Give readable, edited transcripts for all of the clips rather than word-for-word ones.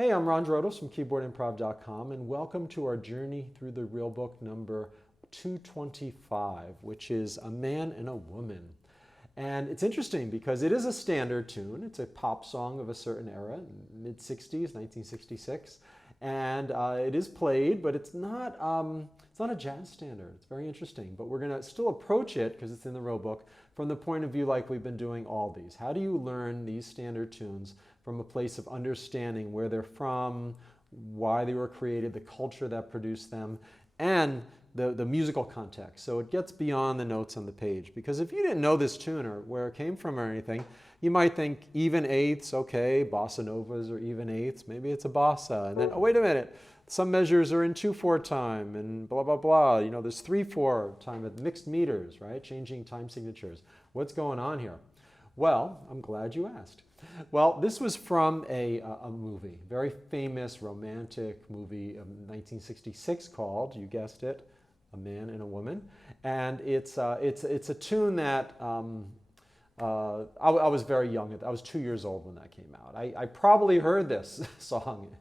Hey, I'm Ron Drodos from keyboardimprov.com, and welcome to our journey through the real book number 225, which is A Man and a Woman. And it's interesting because it is a standard tune. It's a pop song of a certain era, mid-60s, 1966. And it is played, but it's not a jazz standard. It's very interesting. But we're going to still approach it, because it's in the real book, from the point of view like we've been doing all these. How do you learn these standard tunes from a place of understanding where they're from, why they were created, the culture that produced them, and the musical context. So it gets beyond the notes on the page. Because if you didn't know this tune or where it came from or anything, you might think even eighths, okay, bossa novas or even eighths, maybe it's a bossa. And then, oh, wait a minute, some measures are in 2/4 time and blah, blah, blah. You know, there's 3/4 time at mixed meters, right? Changing time signatures. What's going on here? Well, I'm glad you asked. Well, this was from a movie, very famous romantic movie of 1966 called, you guessed it, A Man and a Woman. And it's a tune that I was very young. I was 2 years old when that came out. I probably heard this song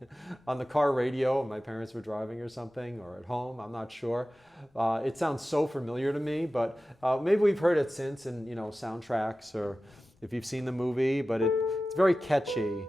on the car radio when my parents were driving or something, or at home, I'm not sure. It sounds so familiar to me, but maybe we've heard it since in soundtracks or if you've seen the movie, but it's very catchy.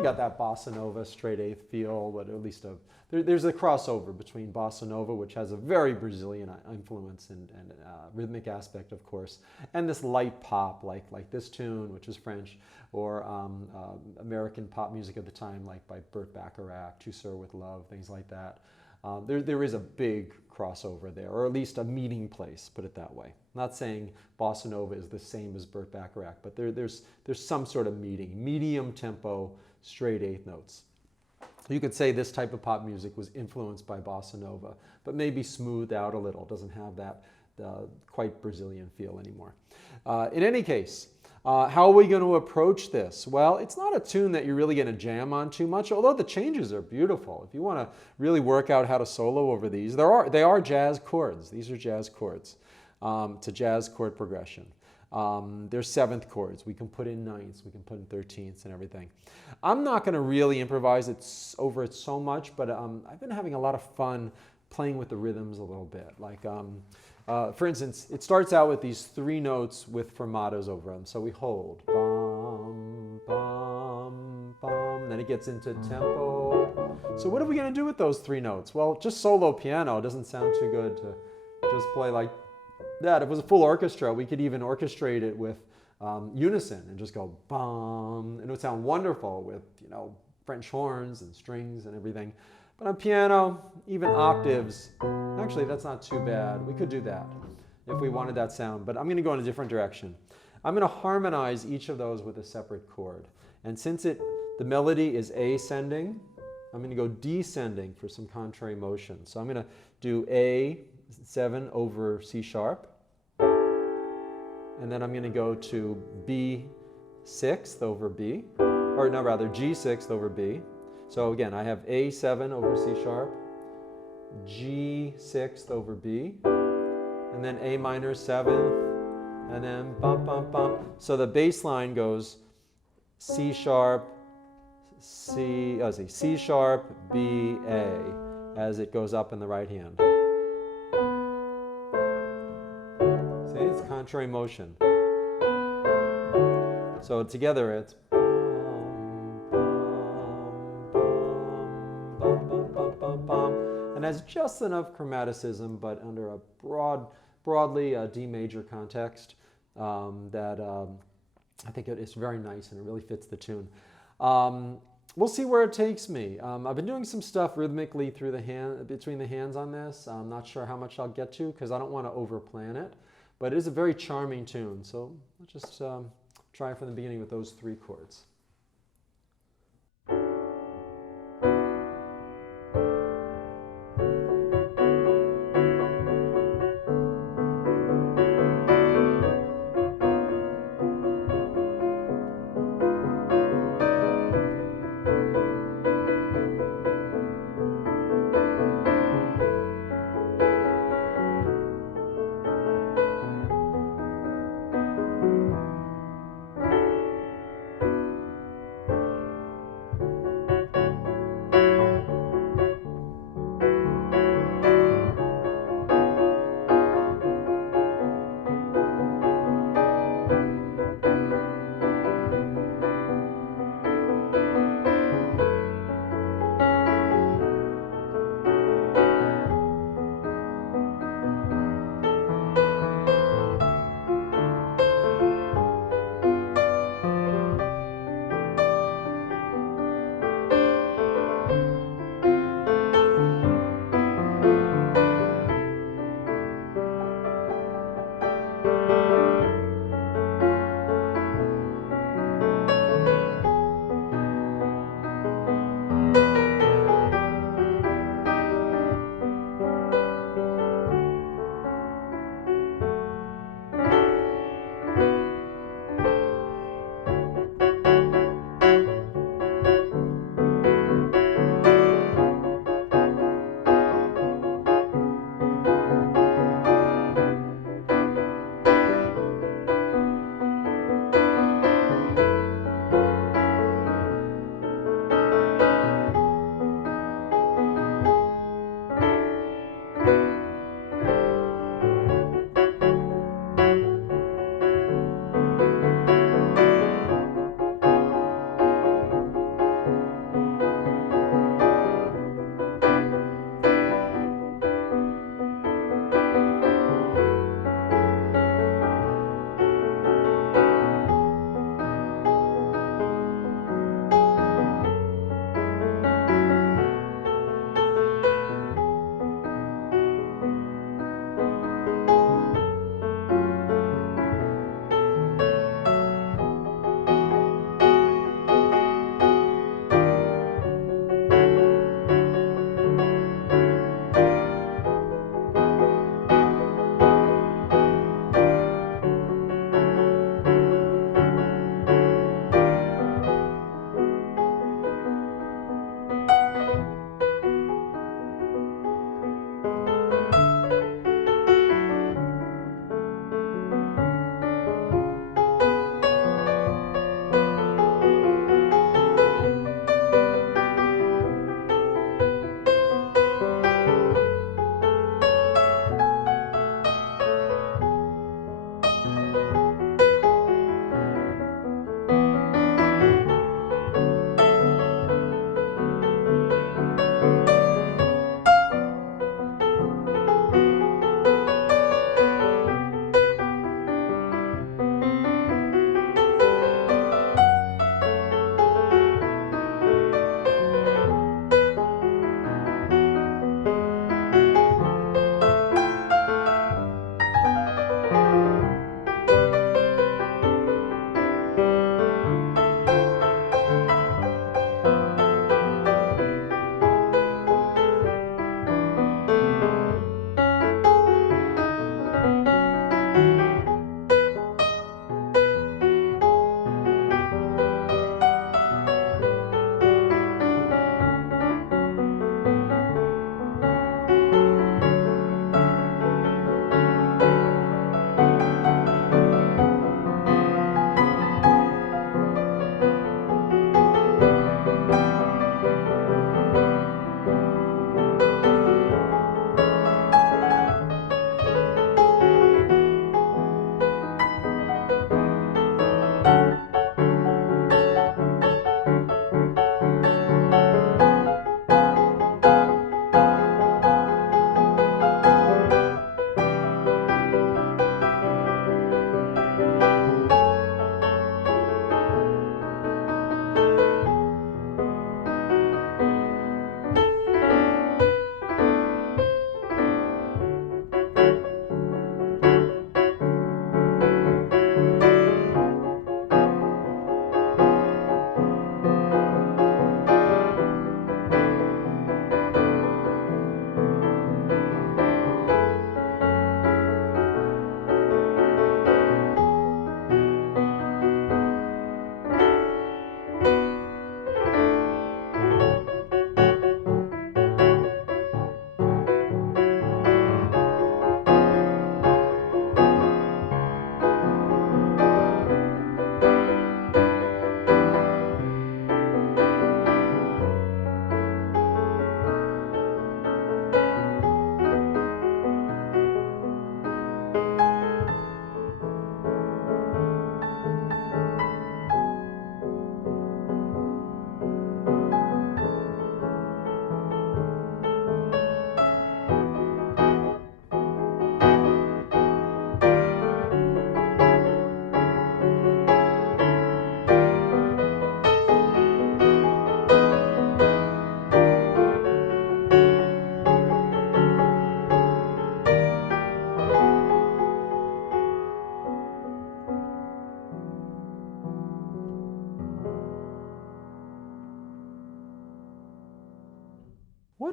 Got that bossa nova straight eighth feel, but at least there's a crossover between bossa nova, which has a very Brazilian influence and rhythmic aspect, of course, and this light pop like this tune, which is French, or American pop music at the time, like by Burt Bacharach, To Sir with Love, things like that. There is a big crossover there, or at least a meeting place, put it that way. I'm not saying bossa nova is the same as Burt Bacharach, but there's some sort of meeting, medium tempo, straight eighth notes. You could say this type of pop music was influenced by bossa nova, but maybe smoothed out a little. It doesn't have that quite Brazilian feel anymore. In any case, how are we going to approach this? Well, it's not a tune that you're really going to jam on too much, although the changes are beautiful. If you want to really work out how to solo over these, they are jazz chords. These are jazz chords. It's a jazz chord progression. There's seventh chords. We can put in ninths, we can put in 13ths and everything. I'm not going to really improvise over it so much, but I've been having a lot of fun playing with the rhythms a little bit. Like, for instance, it starts out with these three notes with fermatos over them. So we hold, bum, bum, bum, then it gets into tempo. So what are we going to do with those three notes? Well, just solo piano doesn't sound too good to just play like that. If it was a full orchestra, we could even orchestrate it with unison and just go bum, and it would sound wonderful with French horns and strings and everything. But on piano, even octaves, actually that's not too bad. We could do that if we wanted that sound, but I'm going to go in a different direction. I'm going to harmonize each of those with a separate chord. And since the melody is ascending, I'm going to go descending for some contrary motion. So I'm going to do A7 over C sharp, and then I'm going to go to B6th over B, or no, rather G6th over B. So again, I have A7 over C sharp, G6th over B, and then A minor 7th, and then bump, bump, bump. So the bass line goes C sharp, C sharp, B, A, as it goes up in the right hand. See, it's contrary motion. So together it's and has just enough chromaticism, but under a broadly D major context that I think it's very nice and it really fits the tune. We'll see where it takes me. I've been doing some stuff rhythmically between the hands on this. I'm not sure how much I'll get to because I don't want to overplan it, but it is a very charming tune. So let's just try from the beginning with those three chords.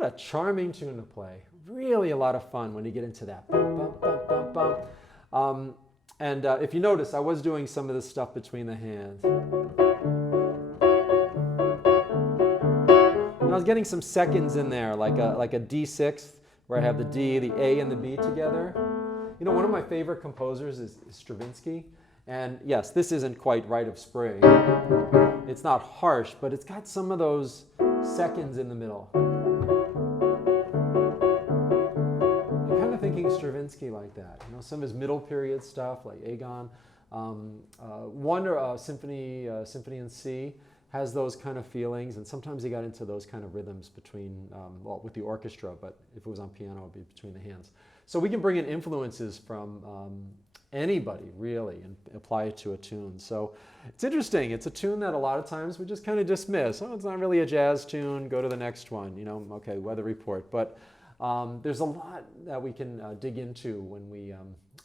a charming tune to play. Really a lot of fun when you get into that. Bum, bum, bum, bum, bum. And if you notice, I was doing some of this stuff between the hands. And I was getting some seconds in there, like a D6, where I have the D, the A, and the B together. You know, one of my favorite composers is Stravinsky. And yes, this isn't quite Rite of Spring. It's not harsh, but it's got some of those seconds in the middle. I'm kind of thinking Stravinsky like that. You know, some of his middle period stuff, like Agon. Symphony in C has those kind of feelings, and sometimes he got into those kind of rhythms between, well, with the orchestra, but if it was on piano, it would be between the hands. So we can bring in influences from anybody, really, and apply it to a tune. So it's interesting. It's a tune that a lot of times we just kind of dismiss. Oh, it's not really a jazz tune. Go to the next one. You know, okay, weather report. But there's a lot that we can dig into when we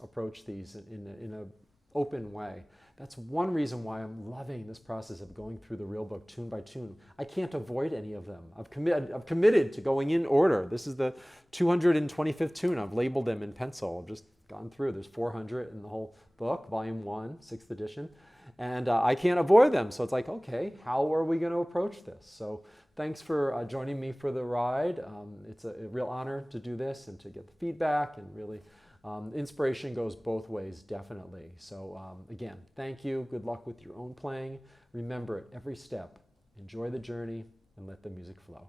approach these in an open way. That's one reason why I'm loving this process of going through the real book tune by tune. I can't avoid any of them. I've committed to going in order. This is the 225th tune. I've labeled them in pencil. I've just gone through. There's 400 in the whole book, volume 1, 6th edition. And I can't avoid them. So it's like, okay, how are we going to approach this? So thanks for joining me for the ride. It's a real honor to do this and to get the feedback, and really inspiration goes both ways, definitely. So again, thank you. Good luck with your own playing. Remember, at every step, enjoy the journey and let the music flow.